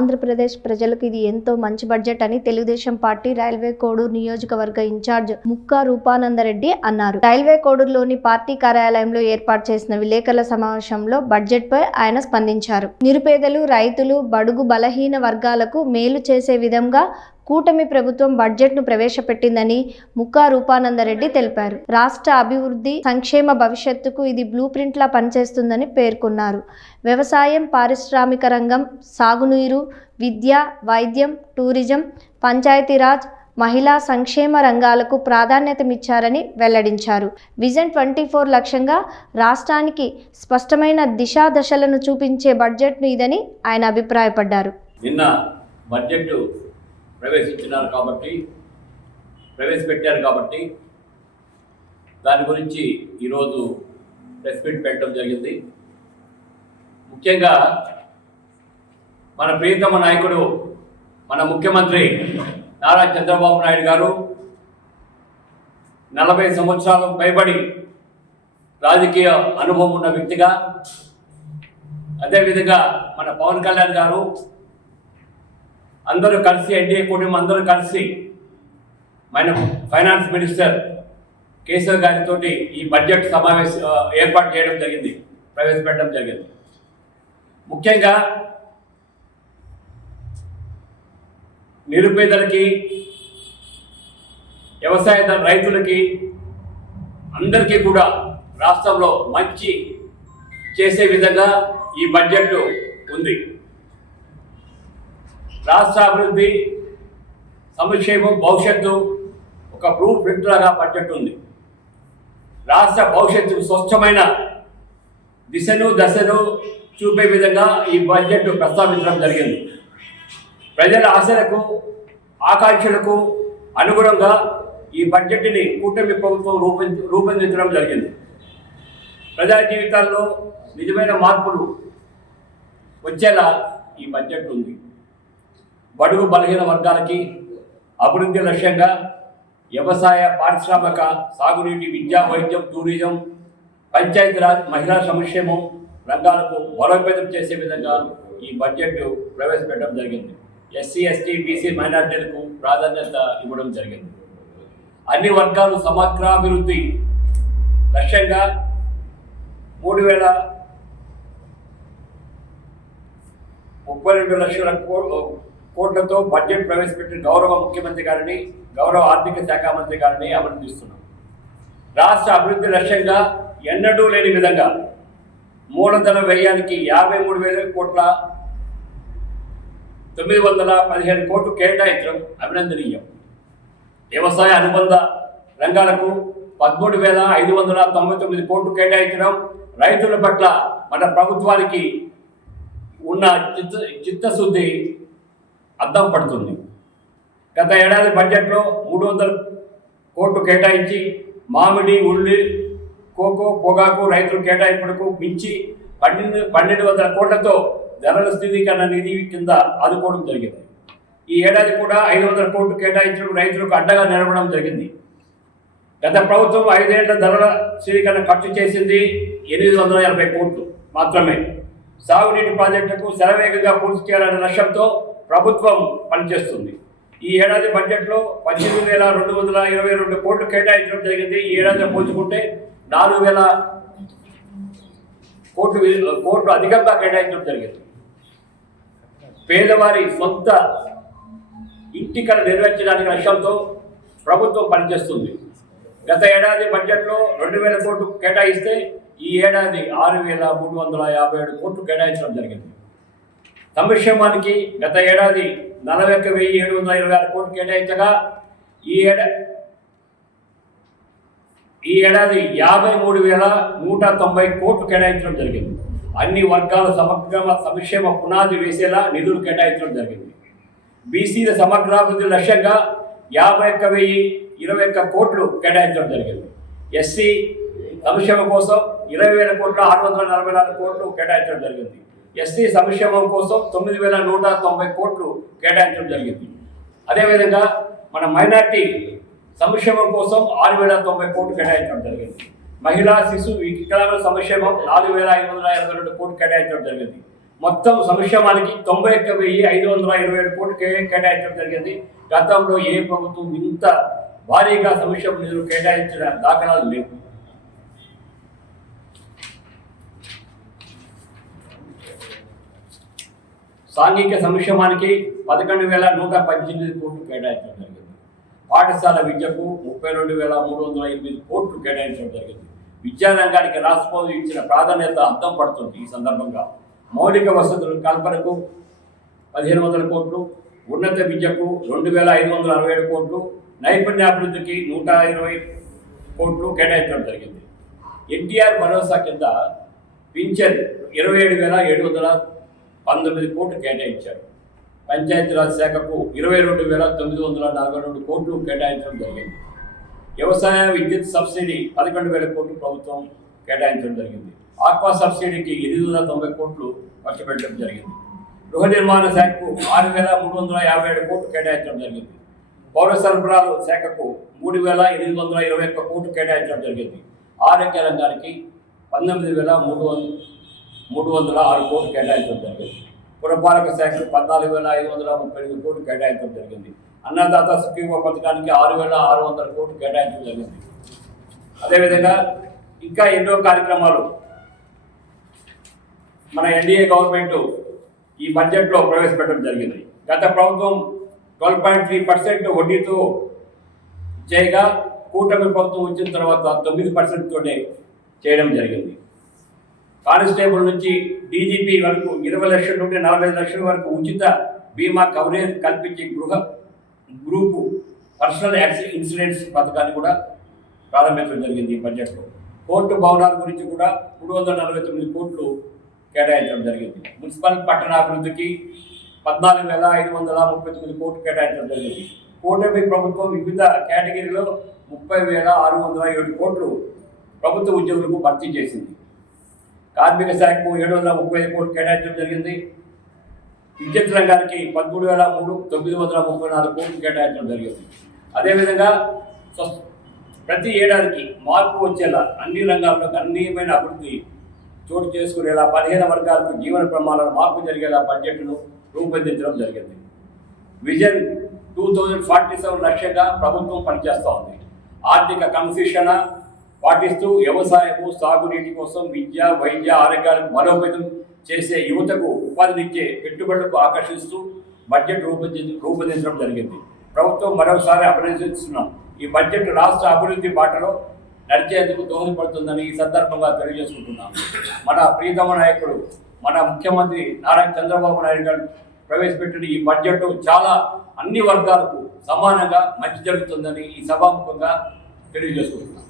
ఆంధ్రప్రదేశ్ ప్రజలకు ఇది ఎంతో మంచి బడ్జెట్ అని తెలుగుదేశం పార్టీ రైల్వే కోడూరు నియోజకవర్గ ఇన్ఛార్జ్ ముక్కా రూపానందరెడ్డి అన్నారు. రైల్వే కోడూరులోని పార్టీ కార్యాలయంలో ఏర్పాటు చేసిన విలేకరుల సమావేశంలో బడ్జెట్ పై ఆయన స్పందించారు. నిరుపేదలు, రైతులు, బడుగు బలహీన వర్గాలకు మేలు చేసే విధంగా కూటమి ప్రభుత్వం బడ్జెట్ను ప్రవేశపెట్టిందని ముక్కా రూపానందరెడ్డి తెలిపారు. రాష్ట్ర అభివృద్ధి, సంక్షేమ భవిష్యత్తుకు ఇది బ్లూ ప్రింట్లా పనిచేస్తుందని పేర్కొన్నారు. వ్యవసాయం, పారిశ్రామిక రంగం, సాగునీరు, విద్య, వైద్యం, టూరిజం, పంచాయతీరాజ్, మహిళా సంక్షేమ రంగాలకు ప్రాధాన్యతనిచ్చారని వెల్లడించారు. విజన్ 24 లక్ష్యంగా రాష్ట్రానికి స్పష్టమైన దిశాదశలను చూపించే బడ్జెట్ను ఇదని ఆయన అభిప్రాయపడ్డారు. నిన్న బడ్జెట్ ప్రవేశపెట్టారు కాబట్టి దాని గురించి ఈరోజు ప్రెస్ మీట్ పెట్టడం జరిగింది. ముఖ్యంగా మన ప్రియతమ నాయకుడు, మన ముఖ్యమంత్రి నారా చంద్రబాబు నాయుడు గారు 40 సంవత్సరాలు పైబడి రాజకీయ అనుభవం ఉన్న వ్యక్తిగా, అదేవిధంగా మన పవన్ కళ్యాణ్ గారు అందరూ కలిసి, ఎన్డీఏ కుటుంబం అందరూ కలిసి మన ఫైనాన్స్ మినిస్టర్ కేశవ్ గారితో ఈ బడ్జెట్ సమావేశం ఏర్పాటు చేయడం జరిగింది, ప్రవేశపెట్టడం జరిగింది. ముఖ్యంగా నిరుపేదలకి, వ్యవసాయ రైతులకి అందరికీ కూడా రాష్ట్రంలో మంచి చేసే విధంగా ఈ బడ్జెట్ ఉంది. రాష్ట్ర అభివృద్ధి, సంక్షేమం, భవిష్యత్తు ఒక బ్లూ ప్రింట్ లాగా బడ్జెట్ ఉంది. రాష్ట్ర భవిష్యత్తు స్వచ్ఛమైన దశను చూపే విధంగా ఈ బడ్జెట్ ప్రస్తావించడం జరిగింది. ప్రజల ఆశలకు, ఆకాంక్షలకు అనుగుణంగా ఈ బడ్జెట్ని కూటమి ప్రభుత్వం రూపొందించడం జరిగింది. ప్రజా జీవితాల్లో నిజమైన మార్పులు వచ్చేలా ఈ బడ్జెట్ ఉంది. బడుగు బలహీన వర్గాలకి అభివృద్ధి లక్ష్యంగా వ్యవసాయ, పారిశ్రామిక, సాగునీటి, విద్యా, వైద్యం, టూరిజం, పంచాయతీరాజ్, మహిళా సంక్షేమం రంగాలకు బలోపేతం చేసే విధంగా ఈ బడ్జెట్ ప్రవేశపెట్టడం జరిగింది. ఎస్సీ, ఎస్టీ, బీసీ, మైనార్టీలకు ప్రాధాన్యత ఇవ్వడం జరిగింది. అన్ని వర్గాలు సమగ్రాభివృద్ధి లక్ష్యంగా 3,032 లక్షల కోట్లతో బడ్జెట్ ప్రవేశపెట్టిన గౌరవ ముఖ్యమంత్రి గారిని, గౌరవ ఆర్థిక శాఖ మంత్రి గారిని అభినందిస్తున్నాం. రాష్ట్ర అభివృద్ధి లక్ష్యంగా ఎన్నడూ లేని విధంగా మూలధన వ్యయానికి 53,917 కోట్లు కేటాయించడం అభినందనీయం. వ్యవసాయ అనుబంధ రంగాలకు 13,599 కోట్లు కేటాయించడం రైతుల పట్ల మన ప్రభుత్వానికి ఉన్న చిత్తశుద్ధి అద్దం పడుతుంది. గత ఏడాది బడ్జెట్లో 300 కోట్లు కేటాయించి మామిడి, ఉల్లి, కోకో, పొగాకు రైతుల కేటాయింపులకు మించి 1,200 కోట్లతో ధరల స్థిరీకరణ నిధి కింద ఆదుకోవడం జరిగింది. ఈ ఏడాది కూడా 500 కోట్లు కేటాయించడం రైతులకు అండగా నిలవడం జరిగింది. గత ప్రభుత్వం 5 ఏళ్ల ధరల స్థిరీకరణ ఖర్చు చేసింది 880 కోట్లు మాత్రమే. సాగునీటి ప్రాజెక్టులకు శరవేగంగా పూర్తి చేయాలనే లక్ష్యంతో ప్రభుత్వం పనిచేస్తుంది. ఈ ఏడాది బడ్జెట్లో 18,222 కోట్లు కేటాయించడం జరిగింది. ఈ ఏడాది పోల్చుకుంటే 4,000 కోట్లు అధికంగా కేటాయించడం జరిగింది. పేదవారి సొంత ఇంటి కల నెరవేర్చడానికి లక్ష్యంతో ప్రభుత్వం పనిచేస్తుంది. గత ఏడాది బడ్జెట్లో 2,000 కోట్లు కేటాయిస్తే ఈ ఏడాది 6,357 కోట్లు కేటాయించడం జరిగింది. సంక్షేమానికి గత ఏడాది 41,726 కోట్లు కేటాయించగా ఈ ఏడాది 53,190 కోట్లు కేటాయించడం జరిగింది. అన్ని వర్గాల సంక్షేమ పునాది వేసేలా నిధులు కేటాయించడం జరిగింది. బీసీల సమగ్రాభివృద్ధి లక్ష్యంగా 51,021 కోట్లు కేటాయించడం జరిగింది. ఎస్సీ సంక్షేమం కోసం 20,644 కోట్లు కేటాయించడం జరిగింది. ఎస్టీ సంక్షేమం కోసం 9,190 కోట్లు కేటాయించడం జరిగింది. అదేవిధంగా మన మైనార్టీ సంక్షేమం కోసం 6,090 కోట్లు కేటాయించడం జరిగింది. మహిళా శిశు వికలాంగుల సంక్షేమం 4,522 కోట్లు కేటాయించడం జరిగింది. మొత్తం సంక్షేమానికి 91,527 కోట్లు కేటాయించడం జరిగింది. గతంలో ఏ ప్రభుత్వం ఇంత భారీగా సంక్షేమ నిధులు కేటాయించిన దాఖలాలు లేవు. సాంఘిక సంక్షేమానికి 11,118 కోట్లు కేటాయించడం జరిగింది. పాఠశాల విద్యకు 32,308 కోట్లు కేటాయించడం జరిగింది. విద్యారంగానికి రాష్ట్ర ప్రభుత్వం ఇచ్చిన ప్రాధాన్యత అర్థం పడుతుంది. ఈ సందర్భంగా మౌలిక వసతుల కల్పనకు 1,500 కోట్లు, ఉన్నత విద్యకు 2,567 కోట్లు, నైపుణ్యాభివృద్ధికి 120 కోట్లు కేటాయించడం జరిగింది. ఎన్టీఆర్ భరోసా కింద పింఛన్ 27,719 కోట్లు కేటాయించారు. పంచాయతీరాజ్ శాఖకు 22,942 కోట్లు కేటాయించడం జరిగింది. వ్యవసాయ విద్యుత్ సబ్సిడీ 11,000 కోట్లు ప్రభుత్వం కేటాయించడం జరిగింది. ఆక్వా సబ్సిడీకి 890 కోట్లు ఖర్చు పెట్టడం జరిగింది. గృహ నిర్మాణ శాఖకు 6,357 కోట్లు కేటాయించడం జరిగింది. పౌర సరఫరాల శాఖకు 3,821 కోట్లు కేటాయించడం జరిగింది. ఆరోగ్య రంగానికి 19,306 కోట్లు కేటాయించడం జరిగింది. పురపాలక శాఖకు 14,538 కోట్లు కేటాయించడం జరిగింది. అన్నదాత సుఖీభ పథకానికి 6,600 కోట్లు కేటాయించడం జరిగింది. అదేవిధంగా ఇంకా ఎన్నో కార్యక్రమాలు మన ఎన్డీఏ గవర్నమెంట్ ఈ బడ్జెట్లో ప్రవేశపెట్టడం జరిగింది. గత ప్రభుత్వం 12.3% వడ్డీతో చేయగా కూటమి ప్రభుత్వం వచ్చిన తర్వాత 9%తోనే చేయడం జరిగింది. కానిస్టేబుల్ నుంచి డీజీపీ వరకు 20 లక్షల నుండి 40 లక్షల వరకు ఉచిత బీమా కవరేజ్ కల్పించే గ్రూపు పర్సనల్ ఇన్సూరెన్స్ పథకాన్ని కూడా ప్రారంభించడం జరిగింది. ఈ బడ్జెట్లో కోర్టు భవనాల గురించి కూడా 349 కోట్లు కేటాయించడం జరిగింది. మున్సిపల్ పట్టణాభివృద్ధికి 14,539 కోట్లు కేటాయించడం జరిగింది. కూటమి ప్రభుత్వం వివిధ కేటగిరీలో 30,607 కోట్లు ప్రభుత్వ ఉద్యోగులకు భర్తీ చేసింది. కార్మిక శాఖకు 735 కోట్లు కేటాయించడం జరిగింది. విద్యుత్ రంగానికి 13,934 కోట్లు కేటాయించడం జరిగింది. అదేవిధంగా ప్రతి ఏడాదికి మార్పు వచ్చేలా అన్ని రంగాల్లో గణనీయమైన అభివృద్ధి చోటు చేసుకునేలా 15 వర్గాలకు జీవన ప్రమాణాలు మార్పు జరిగేలా బడ్జెట్ను రూపొందించడం జరిగింది. విజన్ 2047 లక్ష్యంగా ప్రభుత్వం పనిచేస్తూ ఉంది. ఆర్థిక క్రమశిక్షణ పాటిస్తూ వ్యవసాయము, సాగునీటి కోసం విద్య, వైద్య, ఆరోగ్యాలకు బలోపేతం చేసే యువతకు ఉపాధినిచ్చే పెట్టుబడులకు ఆకర్షిస్తూ బడ్జెట్ రూపొందించడం జరిగింది. ప్రభుత్వం మరోసారి అభినందిస్తున్నాం. ఈ బడ్జెట్ రాష్ట్ర అభివృద్ధి బాటలో నడిచేందుకు దోహదపడుతుందని ఈ సందర్భంగా తెలియజేసుకుంటున్నాం. మన ప్రియతమ నాయకుడు, మన ముఖ్యమంత్రి నారా చంద్రబాబు నాయుడు గారు ప్రవేశపెట్టిన ఈ బడ్జెట్ చాలా అన్ని వర్గాలకు సమానంగా మంచి జరుగుతుందని ఈ సభాముఖంగా తెలియజేసుకుంటున్నాం.